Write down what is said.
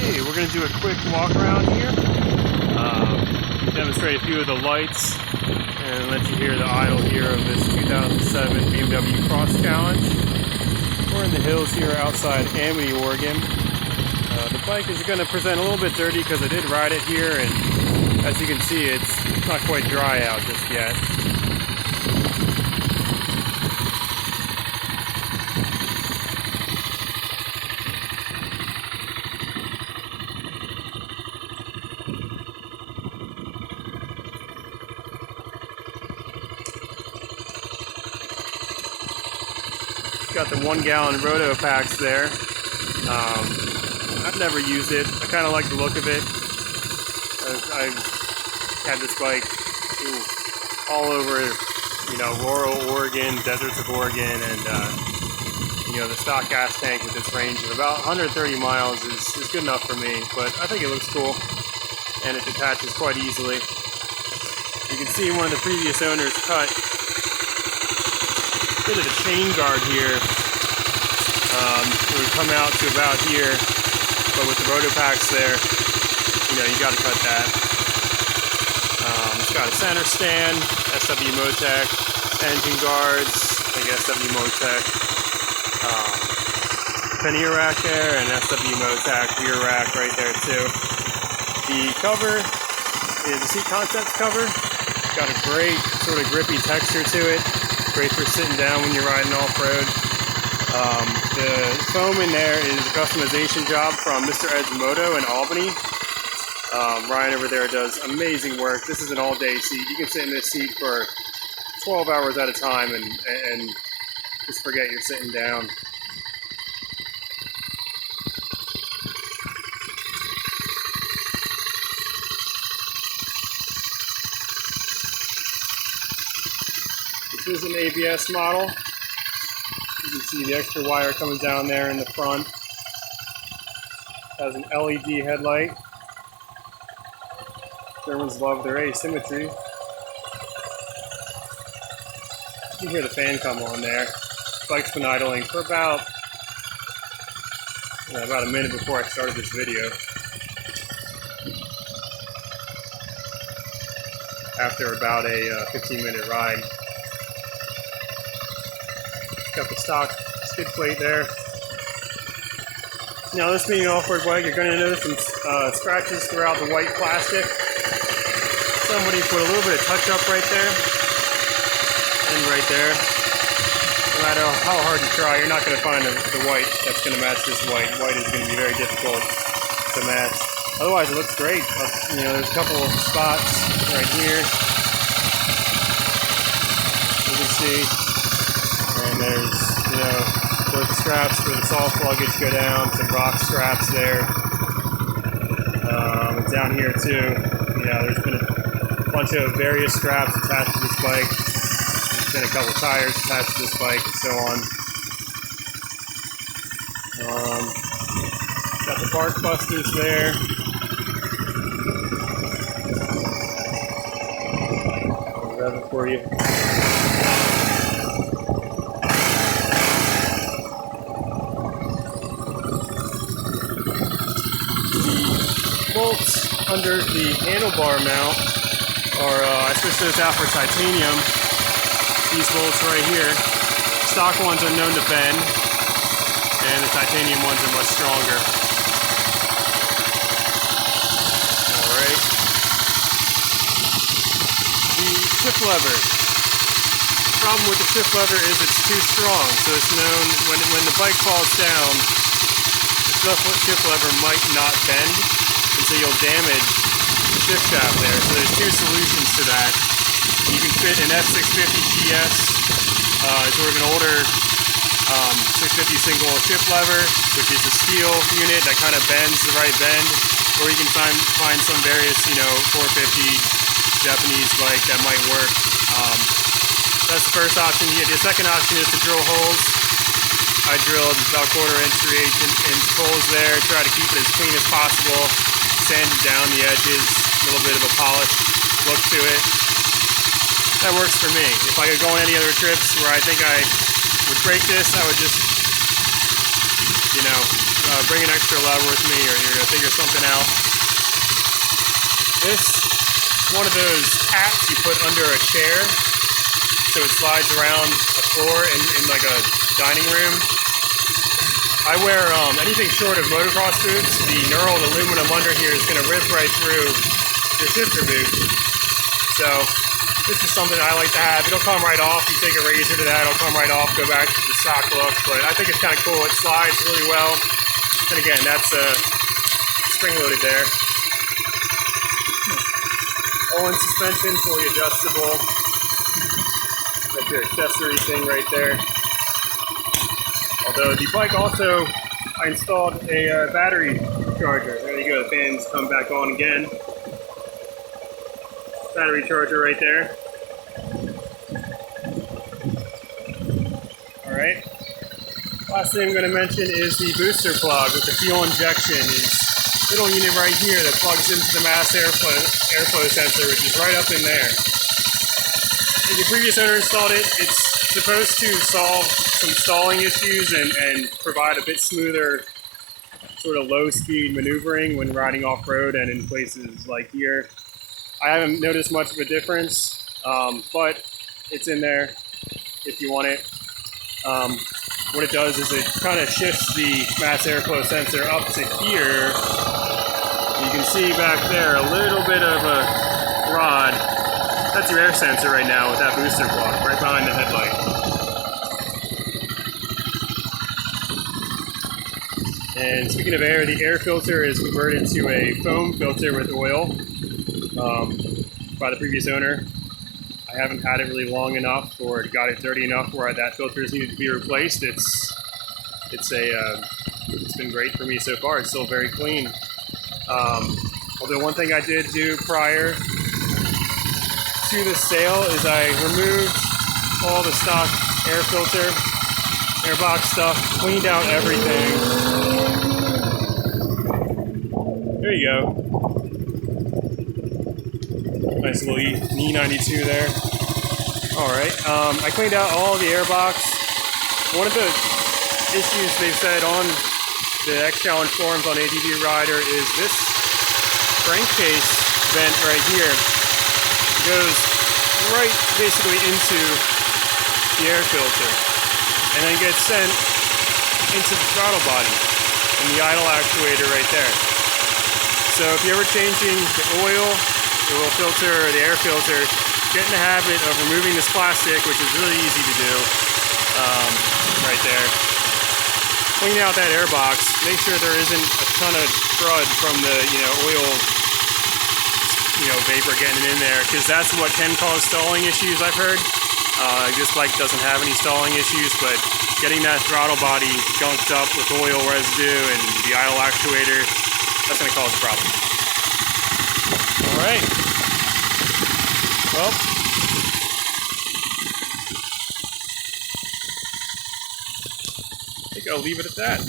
Okay, we're going to do a quick walk around here, demonstrate a few of the lights, and let you hear the idle here of this 2007 BMW Cross Challenge. We're in the hills here outside Amity, Oregon. The bike is going to present a little bit dirty because I did ride it here, and as you can see, it's not quite dry out just yet. Got the 1 gallon roto packs there. I've never used it. I kind of like the look of it. I've had this bike all over, rural Oregon, deserts of Oregon, and the stock gas tank with its range of about 130 miles is good enough for me. But I think it looks cool, and it detaches quite easily. You can see one of the previous owners cut a bit of the chain guard here. It would come out to about here, but with the roto packs there, you got to cut that. It's got a center stand, SW Motec, engine guards, I think SW Motec, pannier rack there, and SW Motec rear rack right there too. The cover is the Seat Concepts cover. It's got a great sort of grippy texture to it. Great for sitting down when you're riding off-road. The foam in there is a customization job from Mr. Ed's Moto in Albany. Ryan over there does amazing work. This is an all-day seat. You can sit in this seat for 12 hours at a time and just forget you're sitting down. This is an ABS model. You can see the extra wire coming down there in the front. Has an LED headlight. Germans love their asymmetry. You can hear the fan come on there. The bike's been idling for about a minute before I started this video. After about a 15-minute ride. Got the stock skid plate there. Now, this being an off-road bike, you're going to notice some scratches throughout the white plastic. Somebody put a little bit of touch-up right there and right there. No matter how hard you try, you're not going to find the white that's going to match this white. White is going to be very difficult to match. Otherwise, it looks great. There's a couple of spots right here. You can see. And there's, where the straps for the soft luggage go down, some rock straps there. And down here too, there's been a bunch of various straps attached to this bike. There's been a couple tires attached to this bike and so on. Got the bark busters there. I'll rev it for you. Bolts under the handlebar mount are, I switched those out for titanium. These bolts right here. Stock ones are known to bend, and the titanium ones are much stronger. Alright. The shift lever. The problem with the shift lever is it's too strong, so it's known when the bike falls down, the shift lever might not bend. And so you'll damage the shift shaft there. So there's two solutions to that. You can fit an F650 GS, sort of an older 650 single shift lever, which is a steel unit that kind of bends the right bend, or you can find some various, 450 Japanese bike that might work. That's the first option. The second option is to drill holes. I drilled about 1/4 inch to 3/8 inch holes there, try to keep it as clean as possible. Sanded down the edges, a little bit of a polished look to it. That works for me. If I could go on any other trips where I think I would break this, I would just, bring an extra lever with me, or you're gonna figure something out. This is one of those caps you put under a chair, so it slides around the floor in like a dining room. I wear anything short of motocross boots. The knurled aluminum under here is gonna rip right through your shifter boot. So this is something I like to have. It'll come right off. You take a razor to that, it'll come right off, go back to the stock look. But I think it's kind of cool. It slides really well. And again, that's spring loaded there. Owen suspension, fully adjustable. That's your accessory thing right there. Although the bike also, I installed a battery charger. There you go, the fans come back on again. Battery charger right there. Alright. Last thing I'm going to mention is the booster plug with the fuel injection. Is little unit right here that plugs into the mass airflow sensor, which is right up in there. The previous owner installed it. It's supposed to solve some stalling issues and provide a bit smoother sort of low speed maneuvering when riding off-road and in places like here. I haven't noticed much of a difference, but it's in there if you want it. What it does is it kind of shifts the mass airflow sensor up to here. You can see back there a little bit of a rod. That's your air sensor right now with that booster plug right behind the headlight. And speaking of air, the air filter is converted to a foam filter with oil by the previous owner. I haven't had it really long enough or got it dirty enough where that filter is needed to be replaced. It's been great for me so far. It's still very clean. Although one thing I did do prior to the sale is I removed all the stock air filter, airbox stuff, cleaned out everything. There you go. Nice little E92 there. Alright, I cleaned out all the airbox. One of the issues they said on the Xchallenge forums on ATV Rider is this crankcase vent right here goes right basically into the air filter and then gets sent into the throttle body and the idle actuator right there. So if you're ever changing the oil filter or the air filter, get in the habit of removing this plastic, which is really easy to do, right there. Clean out that air box. Make sure there isn't a ton of crud from the oil vapor getting in there, because that's what can cause stalling issues, I've heard. This bike doesn't have any stalling issues, but getting that throttle body gunked up with oil residue and the idle actuator, that's going to cause a problem. Alright. Well, I think I'll leave it at that.